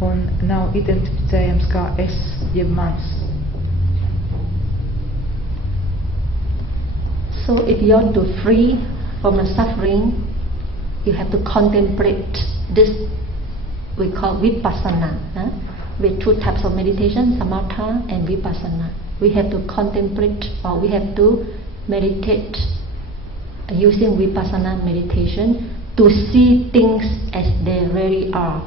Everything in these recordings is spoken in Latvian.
un nav identificējams kā es jeb mans. So if you want to free from the suffering, you have to contemplate this we call vipassana, with two types of meditation, samatha and vipassana. We have to contemplate, or we have to meditate using vipassana meditation to see things as they really are.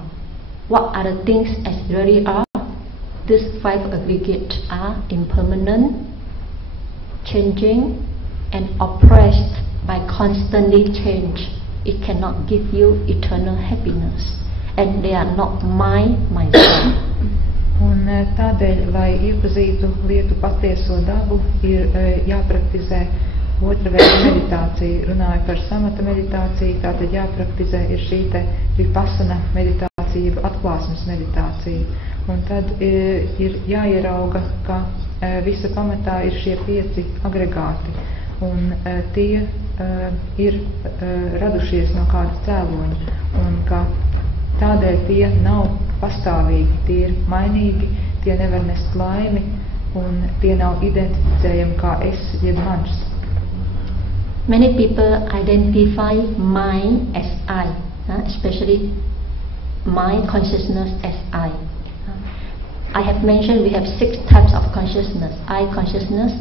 What are the things as really are? These five aggregates are impermanent, changing, and oppressed by constantly change. It cannot give you eternal happiness, and they are not myself. Un tādēļ, lai iepazītu lietu patieso dabu, ir jāpraktizē otra veida meditācija. Runāju par samata meditāciju, tātad jāpraktizē ir šī te vipassana meditācija, atklāsmes meditācija. Un tad ir jāierauga, ka visa pamatā ir šie 5 agregāti, un tie ir radušies no kāda cēloņa, un ka tādēļ tie nav pastāvīgi, tie ir mainīgi, tie nevar nest laimi, un tie nav identificējami kā es jeb mans. Many people identify mind as I, especially mind consciousness as I. I have mentioned we have 6 types of consciousness. I consciousness.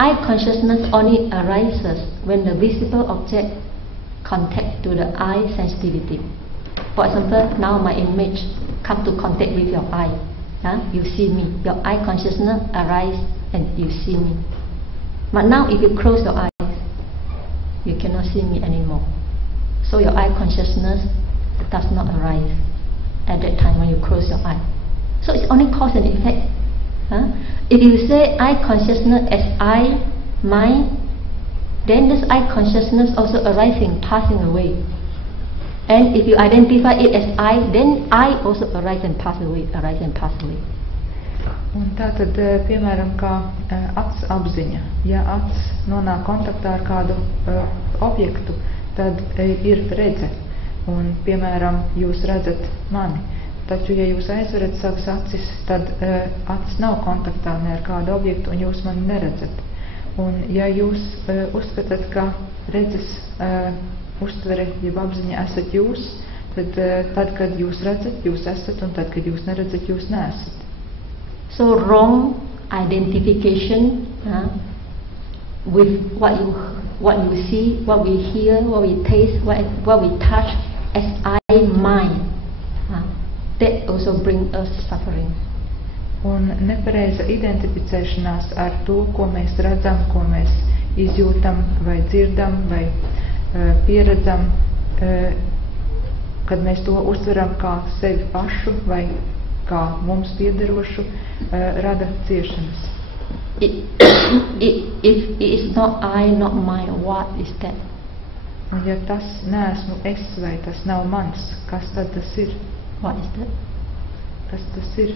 I consciousness only arises when the visible object contact to the eye sensitivity. For example, now my image come to contact with your eye. You see me. Your eye consciousness arises and you see me. But now if you close your eyes, you cannot see me anymore. So your eye consciousness does not arise at that time when you close your eye. So it's only cause and effect. If you say I consciousness as I, mine, then this I consciousness also arising, passing away. And if you identify it as I, then I also arise and pass away, arise and pass away. Un tātad, piemēram, kā acs apziņa. Ja acs nonāk kontaktā ar kādu objektu, tad ir redze. Un, piemēram, jūs redzat mani. Taču, ja jūs aizverat savas acis, tad acis nav kontaktā ne ar kādu objektu, un jūs mani neredzat. Un, ja jūs uzskatāt, ka redzes uztvere, jeb apziņa esat jūs, tad, kad jūs redzat, jūs esat, un tad, kad jūs neredzat, jūs neesat. So wrong identification with what you see, what we hear, what we taste, what we touch as I, mine. That also brings us suffering. Un nepareiza identificēšanās ar to, ko mēs redzam, ko mēs izjūtam, vai dzirdam, vai pieredzam, kad mēs to uztveram kā sevi pašu vai kā mums piederošu, rada ciešanas. If it is not I, not mine, what is that? Un ja tas neesmu es vai tas nav mans, kas tad tas ir? What is that? Kas tas ir?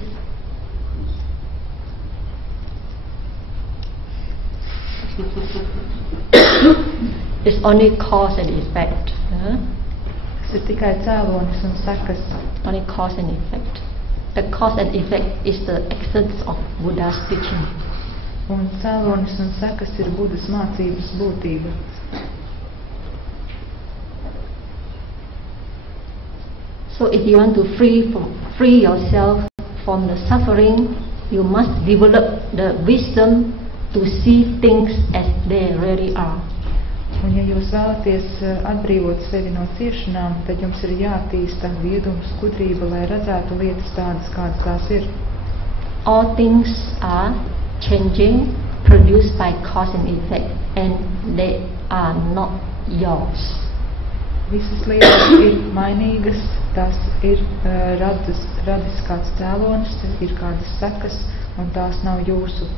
It's only cause and effect. Tas ir tikai cēlonis un sekas. Only cause and effect. The cause and effect is the essence of Buddha's teaching. Un cēlonis un sekas ir Budas mācības būtība. So if you want to free yourself from the suffering, you must develop the wisdom to see things as they really are. Un ja jūs vēlaties atbrīvot sevi no ciešanām, tad jums ir jātīsta viedums, gudrība, lai redzētu lietas tādas, kādas tās ir. All things are changing, produced by cause and effect, and they are not yours. Visas lietas ir mainīgas, tās ir radis kāds cēlonis, ir kādas sekas, un tās nav jūsu.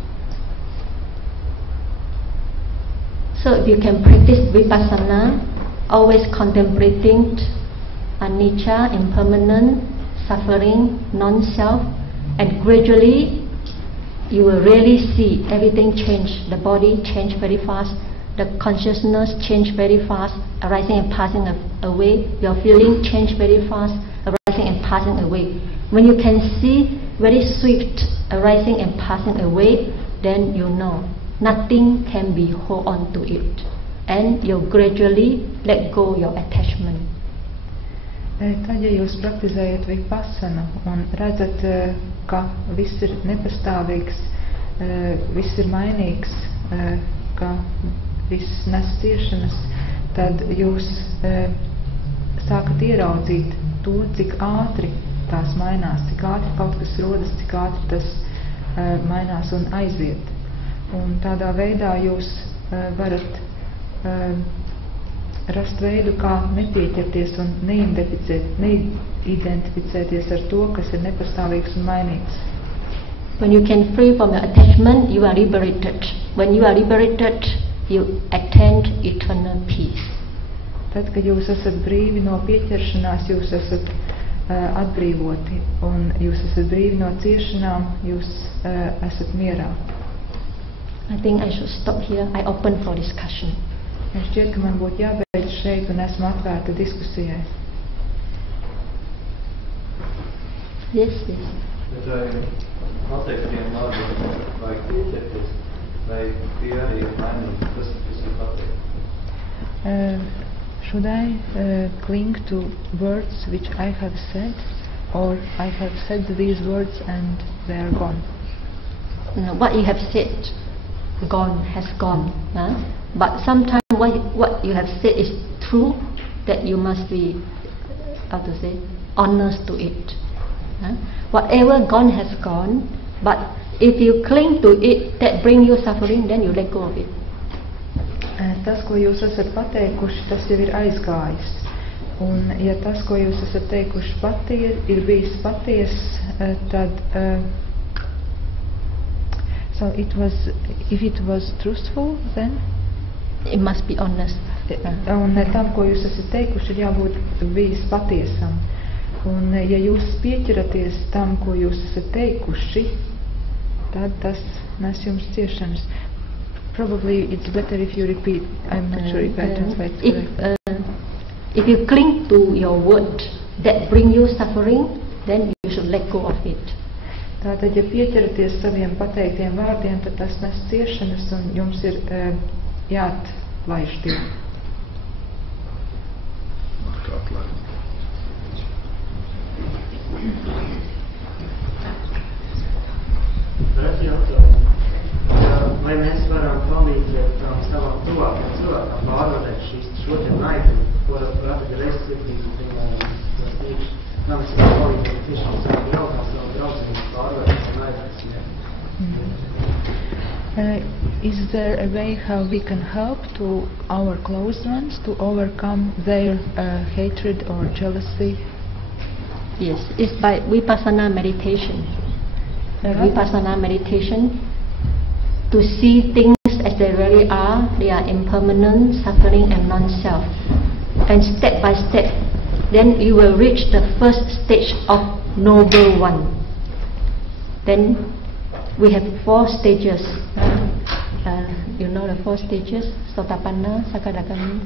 So if you can practice vipassana, always contemplating anicca, impermanent, suffering, non-self, and gradually you will really see everything change. The body change very fast, the consciousness change very fast, arising and passing away. Your feeling change very fast, arising and passing away. When you can see very swift arising and passing away, then you know nothing can be hold on to it, and you gradually let go your attachment. Tad, ja jūs praktizējat vipassanu un redzat, ka viss ir nepastāvīgs, viss ir mainīgs, ka viss nes ciešanas, tad jūs sākat ieraudzīt to, cik ātri tās mainās, cik ātri kaut kas rodas, cik ātri tas mainās un aiziet. Un tādā veidā jūs varat rast veidu, kā nepieķerties un neidentificēties ar to, kas ir nepastāvīgs un mainīgs. When you can free from your attachment, you are liberated. When you are liberated, you attain eternal peace. Tad, kad jūs esat brīvi no pieķeršanās, jūs esat atbrīvoti, un jūs esat brīvi no ciešanām, jūs esat mierā. I think I should stop here. I open for discussion. Es šķiet, ka man būtu jābeidz šeit, un esmu atvērta diskusijai. Yes, yes. Bet vai noteiktiem vārdiem vajag pieķerties, vai tie arī ir mainīgi, kas ir pateikt? Should I cling to words which I have said, or I have said these words and they are gone? No, what you have said gone has gone. But sometimes what you have said is true, that you must be, how to say, honest to it. Whatever gone has gone, but if you cling to it, that brings you suffering, then you let go of it. Tas, ko jūs esat pateikuši, tas jau ir aizgājis. Un ja tas, ko jūs esat teikuši ir bijis paties, tad so if it was truthful, then it must be honest. Un tam, ko jūs esat teikuši, ir jābūt bijis patiesam. Un ja jūs pieķeraties tam, ko jūs esat teikuši, tad tas nes jums ciešanas. Probably it's better if you repeat. I'm not sure if I translate correctly. If you cling to your word that bring you suffering, then you should let go of it. Tātad, ja pieķeraties saviem pateiktiem vārdiem, tad tas nes ciešanas un jums ir jāatlaiž tie. Vai mēs varam palīdzēt savam tuvākam cilvēkam pārvarēt šo te naidu, ko prātīgi reizsirdību, piemēram, mēs varam palīdzēt tiešām savam draugam, savam draudzību pārvarēt šo naidu. Is there a way how we can help to our close ones to overcome their hatred or jealousy? Yes, it's by vipassana meditation. Vipassana meditation, to see things as they really are. They are impermanent, suffering and non-self. And step by step, then you will reach the first stage of Noble One. Then we have 4 stages. You know the 4 stages? Sotapanna, Sakadagami.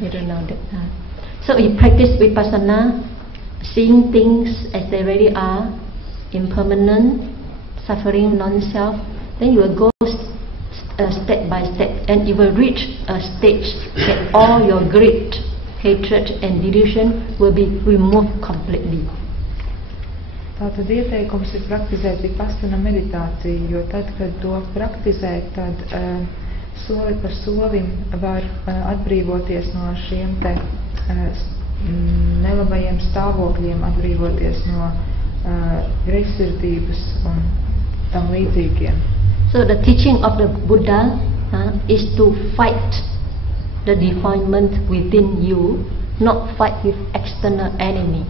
You don't know that. So you practice vipassana, seeing things as they really are, impermanent, suffering, non-self. Then you will go step by step, and you will reach a stage that all your greed, hatred and delusion will be removed completely. Tātad ieteikums ir praktizēt vipassana meditāciju, jo tad, kad to praktizē, tad soli pa solim var atbrīvoties no šiem te nelabajiem stāvokļiem, atbrīvoties no greizsirdības un tam līdzīgiem. So the teaching of the Buddha is to fight the defilement within you, not fight with external enemy.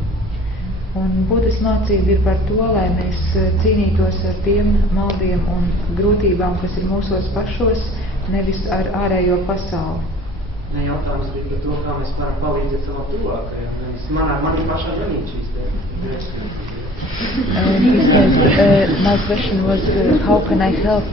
Un Budas mācība ir par to, lai mēs cīnītos ar tiem maldiem un grūtībām, kas ir mūsos pašos, nevis ar ārējo pasauli. Ne, jautājums bija par to, kā mēs varam palīdzēt savam tuvākajam, nevis mani pašā darīt šīs te. My question was, how can I help